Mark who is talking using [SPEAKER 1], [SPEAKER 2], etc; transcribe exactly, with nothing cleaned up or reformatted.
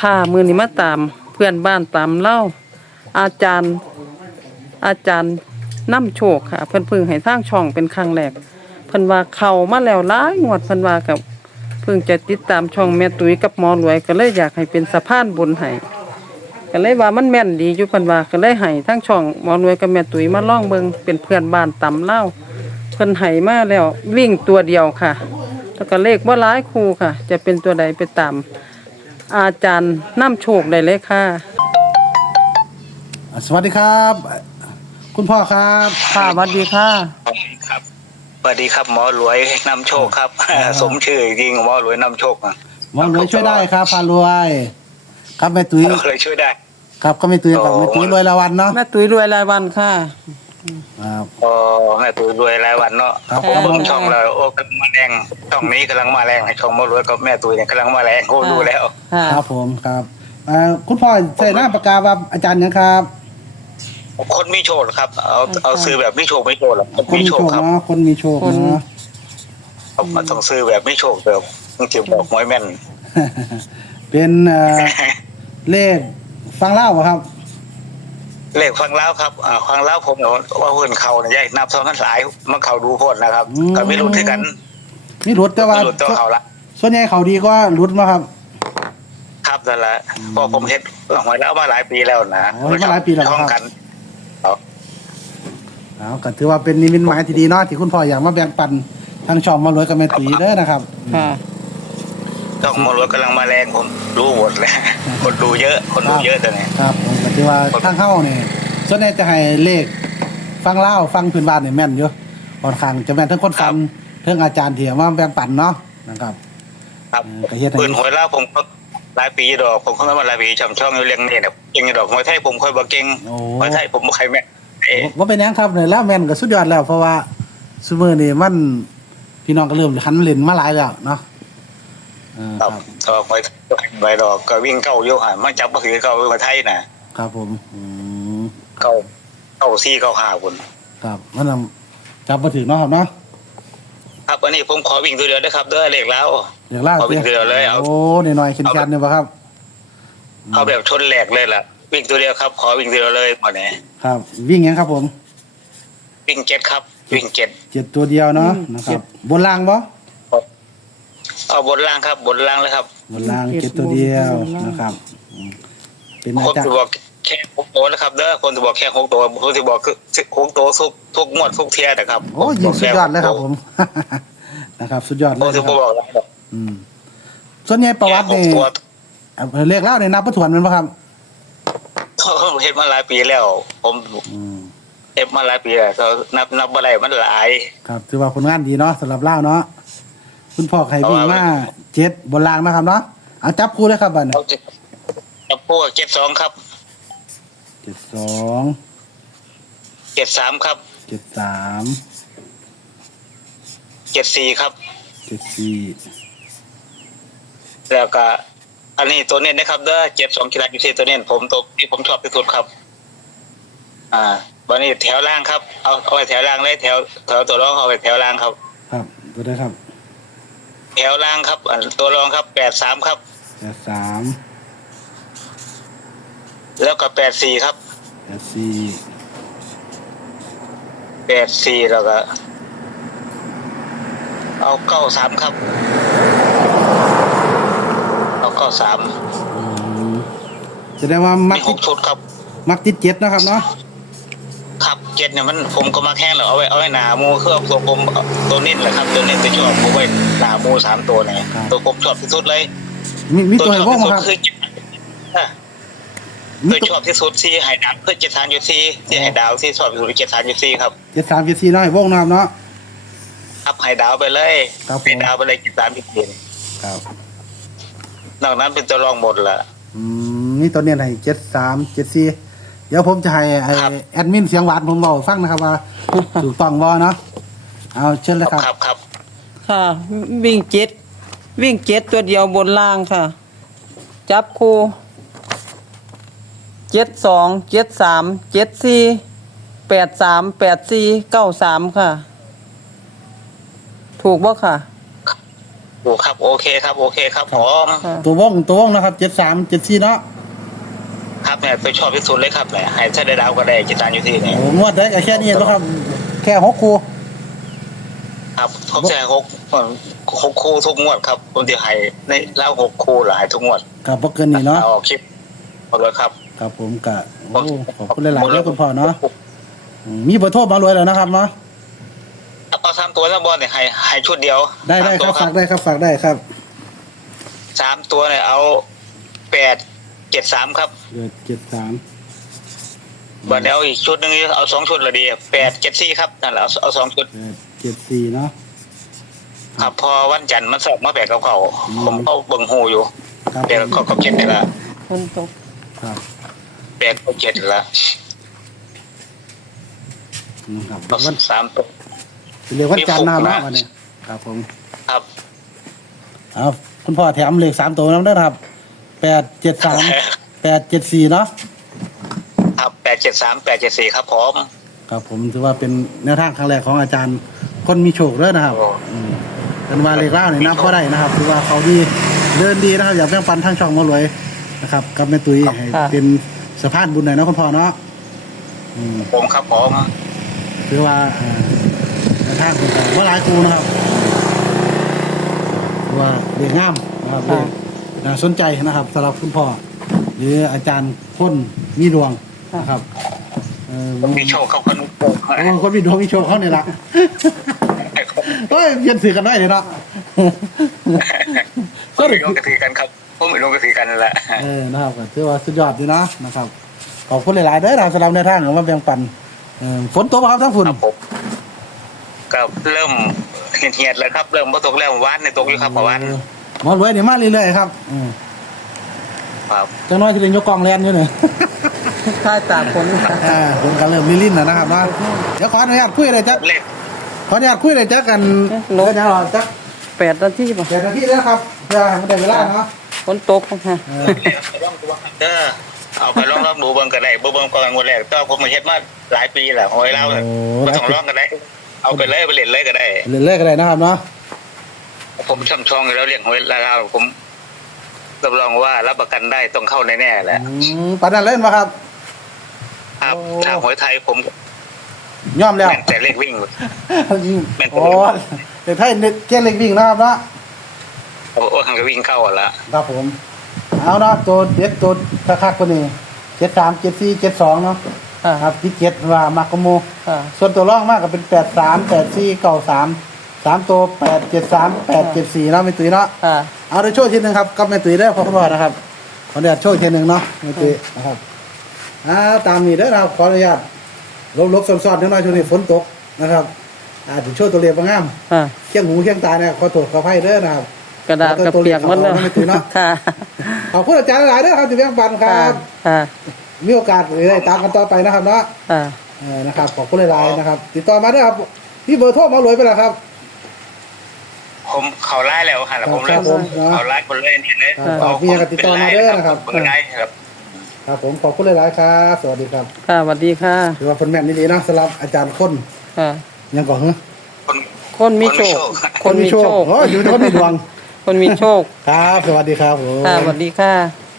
[SPEAKER 1] ค่ะมือนี้มาตามเพื่อนบ้านตามเล่าอาจารย์ อาจารย์นำโชคค่ะเพิ่นเพิ่งให้ทางช่องเป็นครั้งแรกเพิ่นว่าเข้ามาแล้วหลายงวดเพิ่นว่ากับเพิ่งจะติดตามช่องแม่ตุ้ยกับหมอรวยก็เลยอยากให้เป็นสะพานบุญให้ก็เลยว่ามันแม่นดีอยู่เพิ่นว่าก็เลยให้ทางช่องหมอรวยกับแม่ตุ้ยมาลองเบิ่งเป็นเพื่อนบ้านตามเล่าเพิ่นให้มาแล้ววิ่งตัวเดียวค่ะแล้วก็เลขบ่หลายคู่ค่ะจะเป็นตัวใดไปตามอาจารย์นำโชคได้เลยค่ะ
[SPEAKER 2] สวัสดีครับ คุณพ่อครับ
[SPEAKER 1] ค่ะสวัสดีค่ะ
[SPEAKER 3] ครับสวัสดีครับหมอรวยนำโชคครับสมชื่อจริงหมอรวยนำโชค
[SPEAKER 2] หมอรวยช่วยได้ครับพารวยครับแม่ตุ้ย
[SPEAKER 3] เลยช่วยได้
[SPEAKER 2] ครับก็แม่ตุ้ยกับแม่ตุ้ยรวยรายวันเนาะ
[SPEAKER 1] แม่ตุ้ยรวยรายวันค่ะ
[SPEAKER 2] ครับ
[SPEAKER 3] อ๋อแม่ตุ้ยรวยรายวันเนาะผมเบิ่งช่องแล้วโอ้กำลังมาแรงช่องนี้กำลังมาแรงให้ช่องหมอรวยกับแม่ตุ้ยเนี่ยกำลังมาแรงโอ้ดูแล้ว
[SPEAKER 2] ครับผมครับคุณพ่อใส่หน้าปากกาว่าอาจารย์ยังครับ
[SPEAKER 3] คนมีโชคครับเอาเอาซื้อแบบมีโชคไม่โชคหรอก
[SPEAKER 2] คนมีโชคเนาะคนมีโชคเนาะ
[SPEAKER 3] มันต้องซื้อแบบไม่โชคแบบต้องเก็บบอกหวยแม่น
[SPEAKER 2] เป็นเลขฟังเล่าครับ
[SPEAKER 3] เลขฟังเล่าครับฟังเล่าผมว่าเพื่อนเขาเนี่ยนับซ้อนกันหลายมันเขาดูโพดนะครับก็ไม่รู้ที่กัน
[SPEAKER 2] มีรุดแต่ว่าส่วนใหญ่เขาดีกว่ารุดมาครับ
[SPEAKER 3] ครับนั่นแหละพอผมเห็นหวยเล่ามาหลายปีแล้วนะ
[SPEAKER 2] มาหลายปีแล้ว
[SPEAKER 3] ช่องกัน
[SPEAKER 2] เอาก็ถือว่าเป็นนิมิตหมายที่ดีเนาะที่คุณพ่ออยากมาแบ่งปันทางช่องมารวยกับแม่ตีเด้อนะครับ
[SPEAKER 1] ค่ะ
[SPEAKER 3] ช่องมารวยกำลังมาแรงผมรู้หมดเลยคนดูเยอะคนดูเยอะตอนนี้
[SPEAKER 2] ครับผมก็ถือว่าทางเข้าเนี่ยส่วนใหญ่จะให้เลขฟังเล่าฟังพื้นบ้านเนี่ยแม่นเยอะค่อนข้างจะแม่นทั้งคนฟังทั้งอาจารย์ที่มาแบ่งปันเนาะนะครับ
[SPEAKER 3] ครับปืนหวยเล่าผมก็หลายปีดอกผมเข้ามาหลายปีช่องช่องอยู่เลี้ยงนี่เนี่ยเก่งดอกหวยไทยผมค่อยบ่เก่งหวยไทยผมบ่ใครแม่
[SPEAKER 2] ว่าเป็นยังครับเนี่ยแล้วแม่นก็สุดยอดแล้วเพราะว่าซูเมอร์นี่มันพี่น้องก็เริ่มหันเล่นมาหลายแล้วเนาะ
[SPEAKER 3] ครับก็หวยไว้ดอกก็วิ่งเก้าโยกหามาจับบ่คือเก้าหวยไทยนะครับ
[SPEAKER 2] ผมอืม
[SPEAKER 3] เก้าเก้าสี่เก้าห้าพุ่น
[SPEAKER 2] ครับมันจับบ่ถึงเนาะครับเนาะ
[SPEAKER 3] ครับวันนี้ผมขอวิ่งตัวเดียวได้ครับเด้อเลขแล้ว
[SPEAKER 2] เลขแล้ว
[SPEAKER 3] ขอวิ่งตัวเดียวเลยเอา
[SPEAKER 2] โอ้หน่อยๆขึ้นกันเนี่ยบ่ครับ
[SPEAKER 3] เอาแบบชนแหลกเลยล่ะวิ่งตัวเดียวครับขอวิ่งตัวเดียวเลยหมดเนี่ย
[SPEAKER 2] ครับวิ่งยังครับผม
[SPEAKER 3] วิ่งเจ็ดครับวิ่งเจ็ด
[SPEAKER 2] เจ็ดตัวเดียวเนาะนะครับบนล่างบ่
[SPEAKER 3] เอาบนล่างครับบนล่างเลยครับ
[SPEAKER 2] บนล่างเจ็ดตัวเดียวนะครับ
[SPEAKER 3] เป็นอาจารย์คนที่บอกแค่หกตัวนะครับเด้อคนที่บอกแค่หกตัวคนที่บอกคือหกตัวทุกทุกงวดทุกเทียนะครับ
[SPEAKER 2] โอ้ยิงสุดยอดเลยครับผมนะครับสุดยอดเลย
[SPEAKER 3] คนที่บอก
[SPEAKER 2] อืมส่วนใหญ่ประวัติเนี่ยเรียกเล่าในนับประถวนมันป่ะครับ
[SPEAKER 3] เฮ็ดมาหลายปีแล้วผมเฮ็ดมาหลายปีแล้วก็นับนับอะไรมันหลาย
[SPEAKER 2] ครับถือว่าผลงานดีเนาะสำหรับเล่าเนาะคุณพ่อไข่วิ่งมาเจ็ดบนรางนะครับเนาะเอาจับคู่เลยครับบัดนี้
[SPEAKER 3] จับคู่เจ็ดสองครับ
[SPEAKER 2] เจ็ดสอง
[SPEAKER 3] เจ็ดสามครับ
[SPEAKER 2] เจ็ดสาม
[SPEAKER 3] เจ็ดสี่ครับ
[SPEAKER 2] เจ็ดสี่
[SPEAKER 3] แล้วก็อันนี้ตัวเน้นนะครับเด้อเจ็ดสองกีฬายูซีตัวเน้นผมตัวที่ผมชอบที่สุดครับอ่าวันนี้แถวล่างครับเอาเอาไปแถวล่างเลยแถวแถวตัวรองเอาไปแถวล่างครับ
[SPEAKER 2] ครับตัวได้ครับ
[SPEAKER 3] แถวล่างครับตัวรองครับแปดสามครับ
[SPEAKER 2] แปดสาม
[SPEAKER 3] แล้วก็แปดสี่ครับ
[SPEAKER 2] แปดสี่
[SPEAKER 3] แปดสี่แล้วก็เอาเก้าสามครับเอาเก้าสาม
[SPEAKER 2] แสดงว่ามั
[SPEAKER 3] กหกชุดครับ
[SPEAKER 2] มักติดเจ็ดนะครับเนาะ
[SPEAKER 3] ครับเจ็ดเนี่ยมันผมก็มาแค่เหรอเอาไว้เอาไว้หนามูเครื่องตัวผมตัวนิ่นแหละครับตัวนิ่นจะชอบผมไว้หนามูสามตัวเนี่ยตัวผมชอบที่สุดเลย
[SPEAKER 2] มีมีตัวไหนบ้างครับ
[SPEAKER 3] ตัวชอบที่สุดที่ไฮดาวเพื่อเจ็ดสามยูซีที่ไฮดาวที่ชอบที่สุดเจ็ดสามยูซีครับ
[SPEAKER 2] เจ็ดสามยูซีน้อยบ้งนะครับเนาะ
[SPEAKER 3] ครับไฮดาวไปเลยไฮดาวไปเลยเจ็ดสามยูซี
[SPEAKER 2] ครับ
[SPEAKER 3] นอกนั้นเป็นตัวรองหมดละ
[SPEAKER 2] อืมนี่ตัวเนี้ยไหนเจ็ดสามเจ็ดสี่เดี๋ยวผมจะให้แอดมินเสียงหวานผมบอกฟังนะครับว่าถูกต้องบ่เนาะเอาเชิญเลยครับ
[SPEAKER 3] ครับครับ
[SPEAKER 1] ค่ะวิ่งเจ็ดวิ่งเจ็ดตัวเดียวบนล่างค่ะจับคู่เจ็ดสองเจ็ดสามเจ็ดสี่แปดสามแปดสี่เก้าสามค่ะถูกบ่ค่ะ
[SPEAKER 3] โอ้ครับโอเคครับโอเคครับผม
[SPEAKER 1] ค่ะ
[SPEAKER 2] ตัววงตัววงนะครับเจ็ดสามเจ็ดสี่เนาะ
[SPEAKER 3] ครับเนี่ยไปชอบที่สุดเลยครับเนี่ยให้ถ้าได้ดาวก็ได้จิตานอยู่ที่นี่
[SPEAKER 2] โอ้งวดได้ก็แค่นี้แล้วครับ แค่หกคู่
[SPEAKER 3] ครับครบแจ้งหกหกคู่ทุกงวดครับผมจะให้ในเล่าหกคู่หลายทุกงวด
[SPEAKER 2] กับบ่เกินนี่เนาะ
[SPEAKER 3] เอาคลิปเอาเลยครับ
[SPEAKER 2] ครับผมกะโอ้ขอบคุณหลายๆด้วยคุณพ่อเนาะอืมมีเบอร์โทรมารวยแล้วนะครับเนาะ
[SPEAKER 3] เอาสามตัวแล้วบอลเนี่ยให้ให้ชุดเดียว
[SPEAKER 2] ได้ได้ครับ
[SPEAKER 3] สามตัว
[SPEAKER 2] ฝากได้ครับฝากได้ครับ
[SPEAKER 3] สามตัวเนี่ยเอาแปดเจ็ดสามครับ
[SPEAKER 2] เดือดเจ็ดสาม
[SPEAKER 3] บอลเดี๋ยวอีกชุดหนึ่งเอาสองชุดเลยดีแปดเจ็ดสี่ครับนั่นแหละเอาเอาสองชุด
[SPEAKER 2] เดือดเจ็ดสี่เนาะ
[SPEAKER 3] ครับพอวันจันทร์มันสอบมาแปดกับเขาผมเข้าเบิ่งหูอยู่
[SPEAKER 2] ครับ
[SPEAKER 3] แปดเขาเขาเจ็ดนี่ละ
[SPEAKER 1] คนตก
[SPEAKER 2] ครับ
[SPEAKER 3] แปดเขาเจ็ดนี่ละ
[SPEAKER 2] นะครับ
[SPEAKER 3] เอา
[SPEAKER 2] วัน
[SPEAKER 3] สามตัว
[SPEAKER 2] เรียกวันจันทร์หน้า
[SPEAKER 3] มี
[SPEAKER 2] เนาะ
[SPEAKER 3] หกนะ
[SPEAKER 2] วันนี้ครับผม
[SPEAKER 3] ครับ
[SPEAKER 2] เอาคุณพ่อแถมเลขสามตัวน้ำเด้อครับแปดเจ็ดสามแปดเจ็ดสี่เนาะ
[SPEAKER 3] ครับแปดเจ็ดสามแปดเจ็ดสี่ครับผม
[SPEAKER 2] ครับผมถือว่าเป็นแนวทางครั้งแรกของอาจารย์คนมีโชคเด้อนะครับ
[SPEAKER 3] โอ้
[SPEAKER 2] อืมเป็นว่าเลขเล่าเนี่ยนับก็ได้นะครับถือว่าเขาดีเดินดีนะครับอยากแบ่งปันทั้งช่องมารวยนะครับกับแม่ตุ้ยให้เป็นสะพานบุญหน่อยเนาะคุณพ่อเนาะอืม
[SPEAKER 3] ผมครับผม
[SPEAKER 2] ถือว่าอ่าแนวทางของว่าหลายครูนะครับถือว่าเด็กงามนะครับเด็กน่าสนใจนะครับสำหรับคุณพ่อหรืออาจารย์คนมีดวงนะครับเออ
[SPEAKER 3] ผมมีโชคเขาคนโชค
[SPEAKER 2] โอ้คนมีดวงมีโชคเขาเนี่ยละเฮ้ยเพียนสื่อกันได้เลยเนาะ
[SPEAKER 3] ผมไม่ลงกระถือกันครับผมไม่ลงกระถือกันนั่นแหละ
[SPEAKER 2] เออนะครับก็ถือว่าสุดยอดอยู่นะนะครับขอบคุณหลายๆเด้อนะครับสำหรับแนวทางของมาแบ่งปันเออฝนตกบ่ครับทั้งฝุ่น
[SPEAKER 3] ครับผมก็เริ่มเหียดๆแล้วครับ เริ่มพอตกแล้ววานในตกอยู่ครับเมื่อวาน
[SPEAKER 2] เออหมอรวยเนี่ยมาเรื่อยๆครับอืม
[SPEAKER 3] ครับ
[SPEAKER 2] จังน้อยที่เรียนยกกองแลนอยู่เนี่ย
[SPEAKER 1] ค่าจากคนค่ะ
[SPEAKER 2] อ่าผมก็เริ่มลิ้นๆแล้วนะครับเนาะเดี๋ยวขออนุญาตคุยเลยจัก
[SPEAKER 3] เล็ก
[SPEAKER 2] ขออนุญาตคุยเลยจักกันเดี๋ยวจะรอจัก
[SPEAKER 1] แปดนาทีป่ะ
[SPEAKER 2] เดี๋ยวนาทีนะครับเพื่อให้มันได้เวลาเนาะ
[SPEAKER 1] คนตกค่ะ
[SPEAKER 2] เออ
[SPEAKER 3] เล็กลองดูครับเด้อเอาไปลองลองดูเบิ่งก็ได้เบิ่งเบิ่งก่อนงวดแรกก็ผมมาเฮ็ดมาหลายปีแล้วหอยเล่าเลยบ่ต้องลองก็ได้ เอาไปเลยไปเล่นเลยก็ได้
[SPEAKER 2] เล่นเล่นกันเลยนะครับเนาะ
[SPEAKER 3] ผมช่ำชองอยู่แล้วเลี้ยงหอยลาวผมรับรองว่ารับประกันได้ต้องเข้าแน่ๆแหละ
[SPEAKER 2] อืมปานนั้นเล่นมาครับ
[SPEAKER 3] ครับ
[SPEAKER 2] โอ้
[SPEAKER 3] ถ้าหวยไทยผม
[SPEAKER 2] ยอมแล้ว
[SPEAKER 3] แม่นแต่เลขวิ่ง แม่น
[SPEAKER 2] โอ้เด็กไทยเก่งเล็กวิ่งนะครับเนาะ
[SPEAKER 3] โอ้โหทางก็วิ่งเข้าอ่ะละ
[SPEAKER 2] ครับผมเอาเนาะตัวเด็ดตัวคักๆคนนี้เจ็ดสามเจ็ดสี่เจ็ดสองเนาะ
[SPEAKER 1] ค่ะ
[SPEAKER 2] ครับที่เจ็ดว่ามากกว่าโม
[SPEAKER 1] ค่ะ
[SPEAKER 2] ส่วนตัวร่องมากก็เป็นแปดสามแปดสี่เก้าสามสามตัวแปดเจ็ดสามแปดเจ็ดสี่เนาะไม่ตุ้ยเนาะ
[SPEAKER 1] ค่ะ
[SPEAKER 2] เอาเดี๋ยวโชว์ทีหนึ่งครับกับแม่ตุ้ยได้อขอคุณพ่อนะครับขออนุญาตโชว์ทีหนึ่งเนาะแม่ตุ้ยนะครับอ่าตามนี้ได้อนะครับขออนุญาตลบๆซ้อนๆนิดหน่อยช่วงนี้ฝนตกนะครับอาจจะโชว์ตัวเลขบางงาม
[SPEAKER 1] ค่ะ
[SPEAKER 2] เคียงหูเคียงตาเนี่ยขอโทษขออภัยเด้อนะครับ
[SPEAKER 1] กระดาษกับเปียกหมดแล้ว
[SPEAKER 2] ไม่ตื่นเนอะ
[SPEAKER 1] ค่ะ
[SPEAKER 2] ขอบคุณอาจารย์หลายๆเด้อครับที่แบ่งปันค
[SPEAKER 1] ค่ะ
[SPEAKER 2] รับ
[SPEAKER 1] ค่ะ
[SPEAKER 2] มีโอกาสได้ตามกันต่อไปนะครับเนาะ
[SPEAKER 1] ค่ะ
[SPEAKER 2] เออนะครับขอบคุณหลายๆนะครับ ติดต่อมาเด้อครับพี่เบอร์โทรมาหลวยไปแล้วครับ
[SPEAKER 3] ผมเขาไล่แล้วค่ะแล้วผมเลย
[SPEAKER 2] ครับผม
[SPEAKER 3] เขาไล่คนเลยนี่เลย
[SPEAKER 2] ครับมีอะไรติดต่อมาเด้อนะครับ
[SPEAKER 3] เบอร์ไล่ครับ
[SPEAKER 2] ครับผมขอบคุณหลายๆครับ สวัสดีครับ
[SPEAKER 1] ค่ะสวัสดีค่ะ
[SPEAKER 2] ถือว่าคนแม่นดีๆนะสำหรับอาจารย์คน
[SPEAKER 1] ค่ะ
[SPEAKER 2] ยังก่อนเหรอ
[SPEAKER 3] คน
[SPEAKER 1] คนมีโชค คนมีโชค
[SPEAKER 2] โอ้ยอยู่ที่คนมีดวง
[SPEAKER 1] คนมีโชค
[SPEAKER 2] ครับ สวัสดีครับผม
[SPEAKER 1] ค่ะสวัสดีค่ะ